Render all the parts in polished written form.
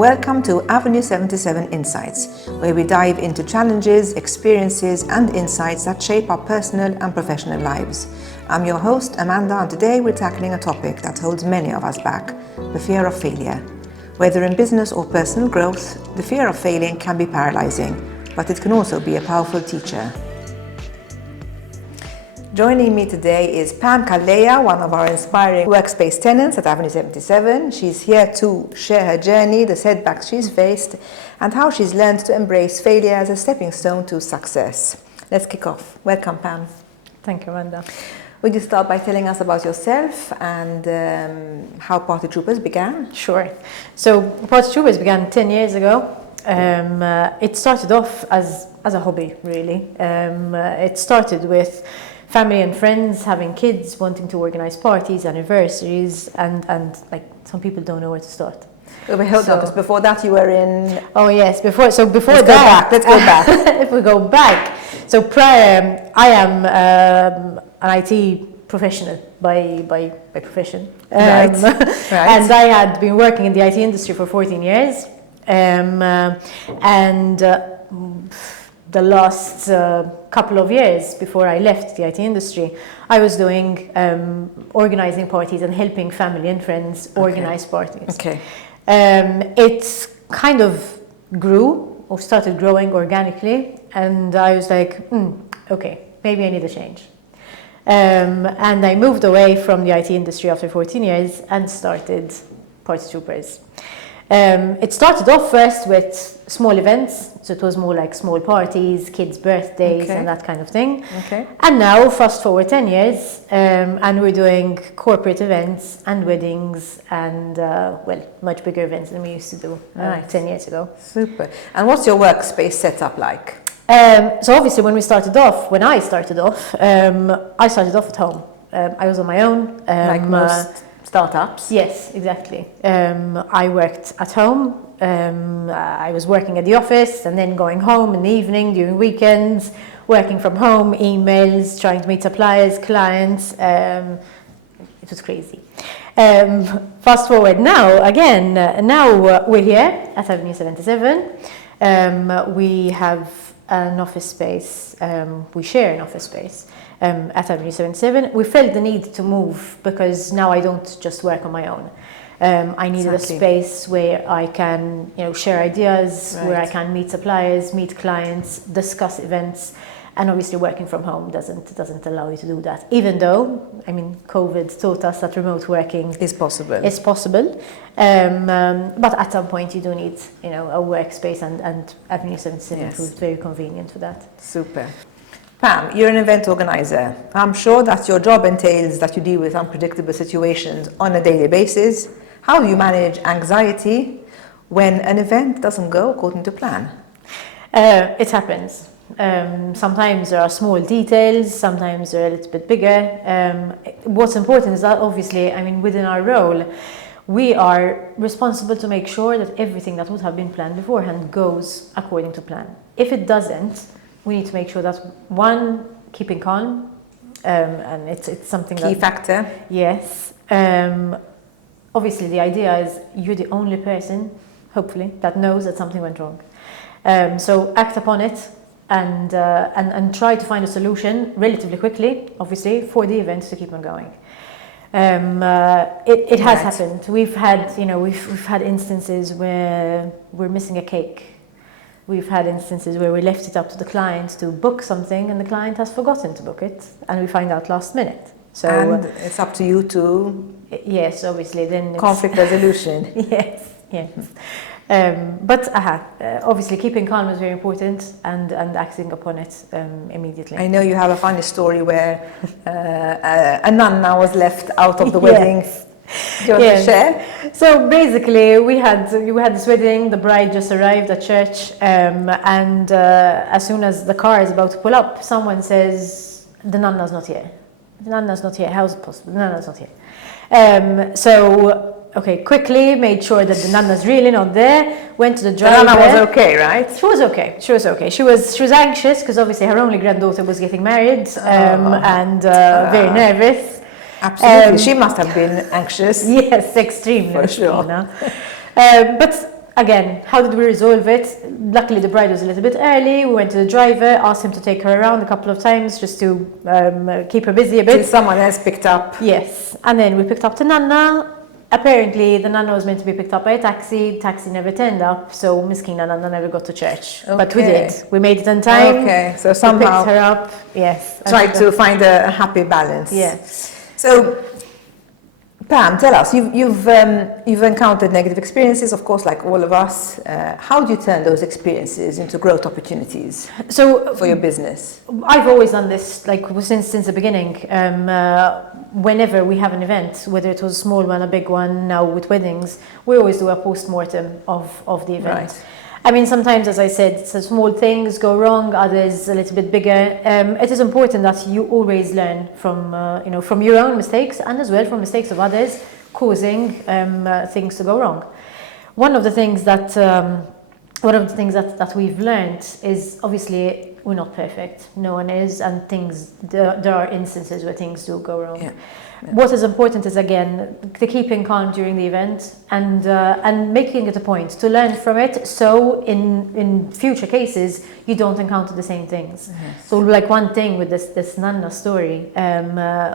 Welcome to Avenue 77 Insights, where we dive into challenges, experiences, and insights that shape our personal and professional lives. I'm your host, Amanda, and today we're tackling a topic that holds many of us back, the fear of failure. Whether in business or personal growth, the fear of failing can be paralyzing, but it can also be a powerful teacher. Joining me today is Pam Calleja, one of our inspiring workspace tenants at Avenue 77. She's here to share her journey, the setbacks she's faced, and how she's learned to embrace failure as a stepping stone to success. Let's kick off. Welcome, Pam. Thank you, Amanda. Would you start by telling us about yourself and how Party Troopers began? Sure. So Party Troopers began 10 years ago. It started off as a hobby, really. It started with family and friends having kids, wanting to organize parties, anniversaries, and like some people don't know where to start. Before that you were in... Oh yes, before Let's that... Let's go back. If we go back. So prior, I am an IT professional by profession. Right. And I had been working in the IT industry for 14 years. The last couple of years before I left the IT industry, I was doing organizing parties and helping family and friends organize parties. Okay. It kind of grew or started growing organically, and I was like, okay, maybe I need a change. And I moved away from the IT industry after 14 years and started Party Troopers. It started off first with small events, so it was more like small parties, kids' birthdays, and that kind of thing. Okay. And now, fast forward 10 years, and we're doing corporate events and weddings and, much bigger events than we used to do 10 years ago. Super. And what's your workspace setup like? So obviously when I started off at home. I was on my own. Like most startups? Yes, exactly. I worked at home. I was working at the office and then going home in the evening during weekends, working from home, emails, trying to meet suppliers, clients. It was crazy. Fast forward now, again, we're here at Avenue 77. We have an office space, we share an office space at Avenue 77. We felt the need to move because now I don't just work on my own. I needed a space where I can, share ideas, where I can meet suppliers, meet clients, discuss events, and obviously working from home doesn't allow you to do that. Even though, COVID taught us that remote working is possible. But at some point you do need, a workspace, and Avenue 77 proved very convenient for that. Super. Pam, you're an event organizer. I'm sure that your job entails that you deal with unpredictable situations on a daily basis. How do you manage anxiety when an event doesn't go according to plan? It happens. Sometimes there are small details, sometimes they're a little bit bigger. What's important is that obviously, within our role, we are responsible to make sure that everything that would have been planned beforehand goes according to plan. If it doesn't, we need to make sure that, one, keeping calm, and it's something key factor. Yes. Obviously, the idea is you're the only person, hopefully, that knows that something went wrong. So act upon it and try to find a solution relatively quickly, obviously, for the event to keep on going. It has happened. We've had instances where we're missing a cake. We've had instances where we left it up to the client to book something and the client has forgotten to book it, and we find out last minute. So and it's up to you to... Yes, obviously. Then conflict resolution. Yes. But obviously keeping calm is very important and acting upon it immediately. I know you have a funny story where a nonna was left out of the wedding. Do you want to share? So basically, we had this wedding. The bride just arrived at church, and as soon as the car is about to pull up, someone says, "The nonna's not here. The nonna's not here. How is it possible? The nonna's not here." Quickly made sure that the nonna's really not there. Went to the driver. The nonna was okay, right? She was okay. She was anxious because obviously her only granddaughter was getting married, and very nervous. Absolutely, she must have been anxious. Yes, extremely. For sure. But again, how did we resolve it? Luckily, the bride was a little bit early. We went to the driver, asked him to take her around a couple of times just to keep her busy a bit. Till someone else picked up. Yes. And then we picked up the Nana. Apparently, the Nana was meant to be picked up by a taxi. Taxi never turned up, so Miskina Nana never got to church. Okay. But we did. We made it on time. Okay, so We somehow picked her up. Yes. tried to find a happy balance. Yes. So, Pam, tell us, you've encountered negative experiences, of course, like all of us. How do you turn those experiences into growth opportunities for your business? I've always done this, like since the beginning. Whenever we have an event, whether it was a small one, a big one, now with weddings, we always do a post-mortem of the event. Right. I mean, sometimes, as I said, so small things go wrong, others a little bit bigger. It is important that you always learn from your own mistakes and as well from mistakes of others causing things to go wrong. One of the things that we've learned is obviously we're not perfect. No one is, and there are instances where things do go wrong. Yeah. What is important is, again, the keeping calm during the event and making it a point to learn from it, so in future cases you don't encounter the same things. Yes. So like one thing with this Nana story,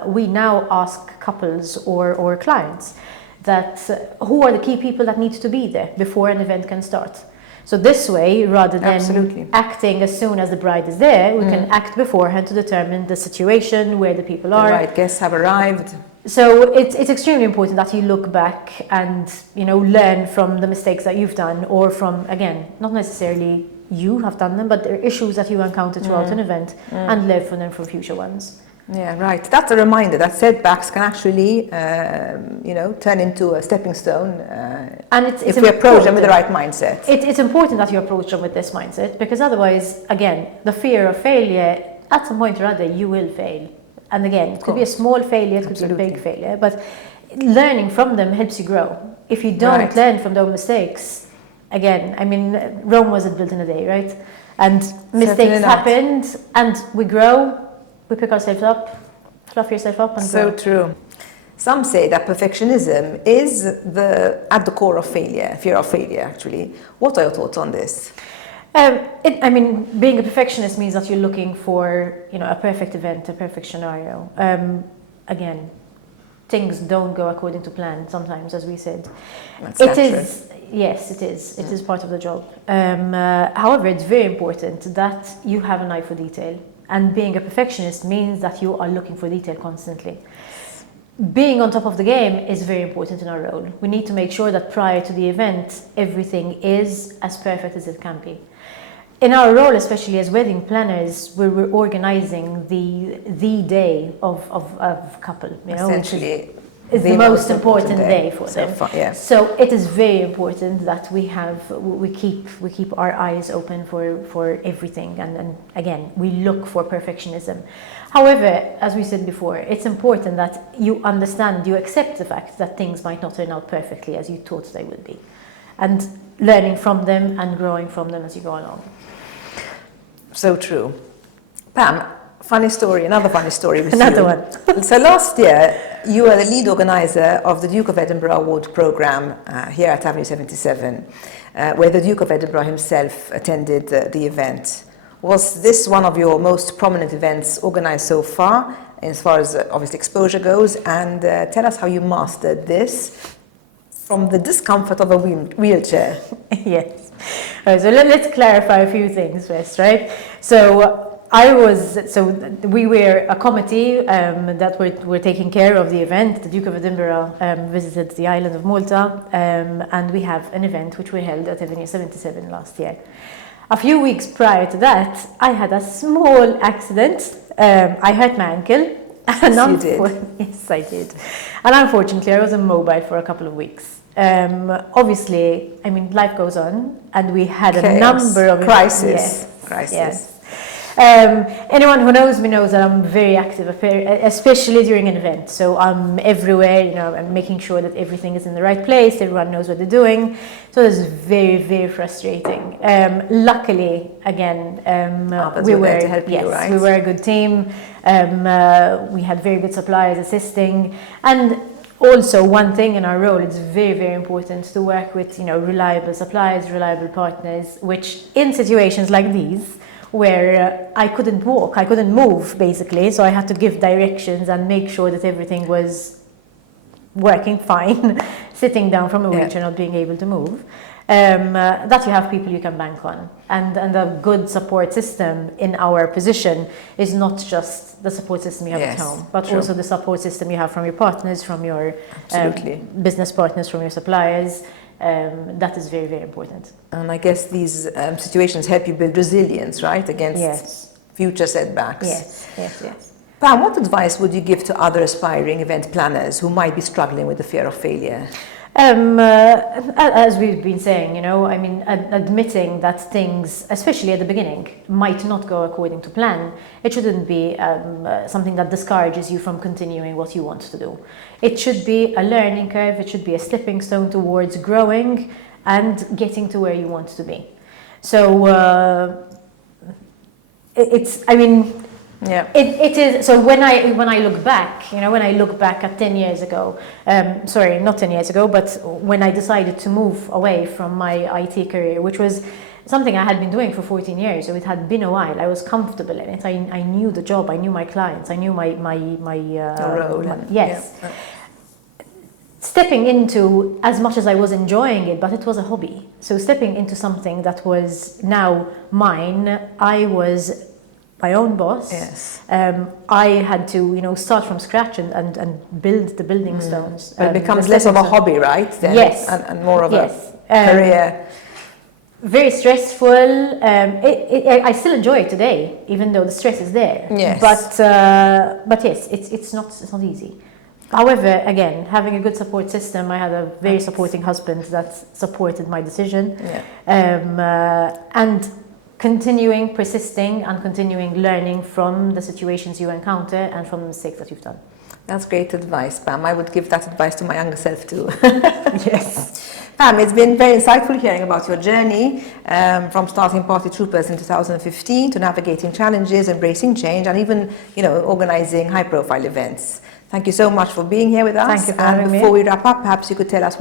we now ask couples or clients that who are the key people that need to be there before an event can start. So this way, rather than Absolutely. acting as soon as the bride is there, we can act beforehand to determine the situation, where the people are. The right guests have arrived. So it's extremely important that you look back and learn from the mistakes that you've done, or from, again, not necessarily you have done them, but there are issues that you encounter throughout an event, and learn from them for future ones. Yeah, right. That's a reminder that setbacks can actually, turn into a stepping stone And it's if we approach them with the right mindset. It's important that you approach them with this mindset, because otherwise, again, the fear of failure, at some point or other, you will fail. And again, it could be a small failure, it could be a big failure, but learning from them helps you grow. If you don't learn from those mistakes, again, I mean, Rome wasn't built in a day, right? And mistakes happened, and we grow. We pick ourselves up, fluff yourself up, and grow. So true. Some say that perfectionism is at the core of failure, fear of failure, actually. What are your thoughts on this? Being a perfectionist means that you're looking for, a perfect event, a perfect scenario. Again, things don't go according to plan sometimes, as we said. That's natural. Yes, it is. It is part of the job. However, it's very important that you have an eye for detail. And being a perfectionist means that you are looking for detail constantly. Being on top of the game is very important in our role. We need to make sure that prior to the event, everything is as perfect as it can be. In our role, especially as wedding planners, we're organizing the day of couple, Essentially, is the most important day for them. So it is very important that we keep our eyes open for everything, and again, we look for perfectionism. However, as we said before, it's important that you understand, you accept the fact that things might not turn out perfectly as you thought they would be, and learning from them and growing from them as you go along. So true. Pam, another funny story with Another you. one. So last year, you were the lead organizer of the Duke of Edinburgh Award program here at Avenue 77, where the Duke of Edinburgh himself attended the event. Was this one of your most prominent events organized so far, as far as obviously exposure goes? And tell us how you mastered this from the discomfort of a wheelchair. Yes. So let's clarify a few things first, right? So we were a committee that were taking care of the event. The Duke of Edinburgh visited the island of Malta, and we have an event which we held at Avenue 77 last year. A few weeks prior to that, I had a small accident. I hurt my ankle. And Yes, I did. And unfortunately, I was immobile for a couple of weeks. Obviously, life goes on, and we had a number of crisis. Yes. Anyone who knows me knows that I'm very active, especially during an event. So I'm everywhere, I'm making sure that everything is in the right place, everyone knows what they're doing. So it's very, very frustrating. Luckily, again, we were there to help you, right? We were a good team. We had very good suppliers assisting, and Also, one thing in our role, it's very, very important to work with, reliable suppliers, reliable partners, which in situations like these, where I couldn't walk, I couldn't move, basically, so I had to give directions and make sure that everything was working fine, sitting down from a wheelchair, not being able to move, that you have people you can bank on. And a good support system in our position is not just the support system you have at home, but also the support system you have from your partners, from your business partners, from your suppliers. That is very, very important. And I guess these situations help you build resilience, right, against future setbacks. Yes. Pam, what advice would you give to other aspiring event planners who might be struggling with the fear of failure? As we've been saying, admitting that things, especially at the beginning, might not go according to plan, it shouldn't be something that discourages you from continuing what you want to do. It should be a learning curve, it should be a stepping stone towards growing and getting to where you want to be. So it is. So when I look back, at 10 years ago, sorry, not 10 years ago, but when I decided to move away from my IT career, which was something I had been doing for 14 years, so it had been a while. I was comfortable in it. I knew the job, I knew my clients, I knew my role. Yes. Yeah. Stepping into, as much as I was enjoying it, but it was a hobby. So stepping into something that was now mine, I was my own boss. Yes. I had to, start from scratch and build the building stones. But it becomes less of a hobby, right? Then, yes. And more of a career. Very stressful. I still enjoy it today, even though the stress is there. Yes. But yes, it's not easy. However, again, having a good support system, I had a very supporting husband that supported my decision. And continuing, persisting, and continuing learning from the situations you encounter and from the mistakes that you've done. That's great advice, Pam. I would give that advice to my younger self too. Yes. Pam, it's been very insightful hearing about your journey from starting Party Troopers in 2015 to navigating challenges, embracing change, and even, organizing high-profile events. Thank you so much for being here with us. Thank you for having me. Before we wrap up, perhaps you could tell us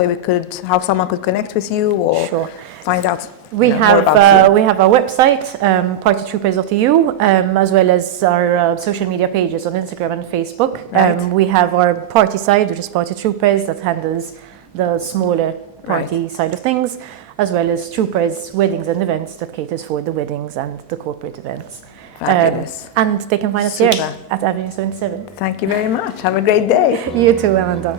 how someone could connect with you or find out more about you. We have our website, partytroopers.eu, as well as our social media pages on Instagram and Facebook. Right. We have our party side, which is Party Troopers, that handles the smaller party side of things, as well as Troopers Weddings and Events that caters for the weddings and the corporate events. Fabulous. And they can find us here at Avenue 77. Thank you very much. Have a great day. You too, Amanda.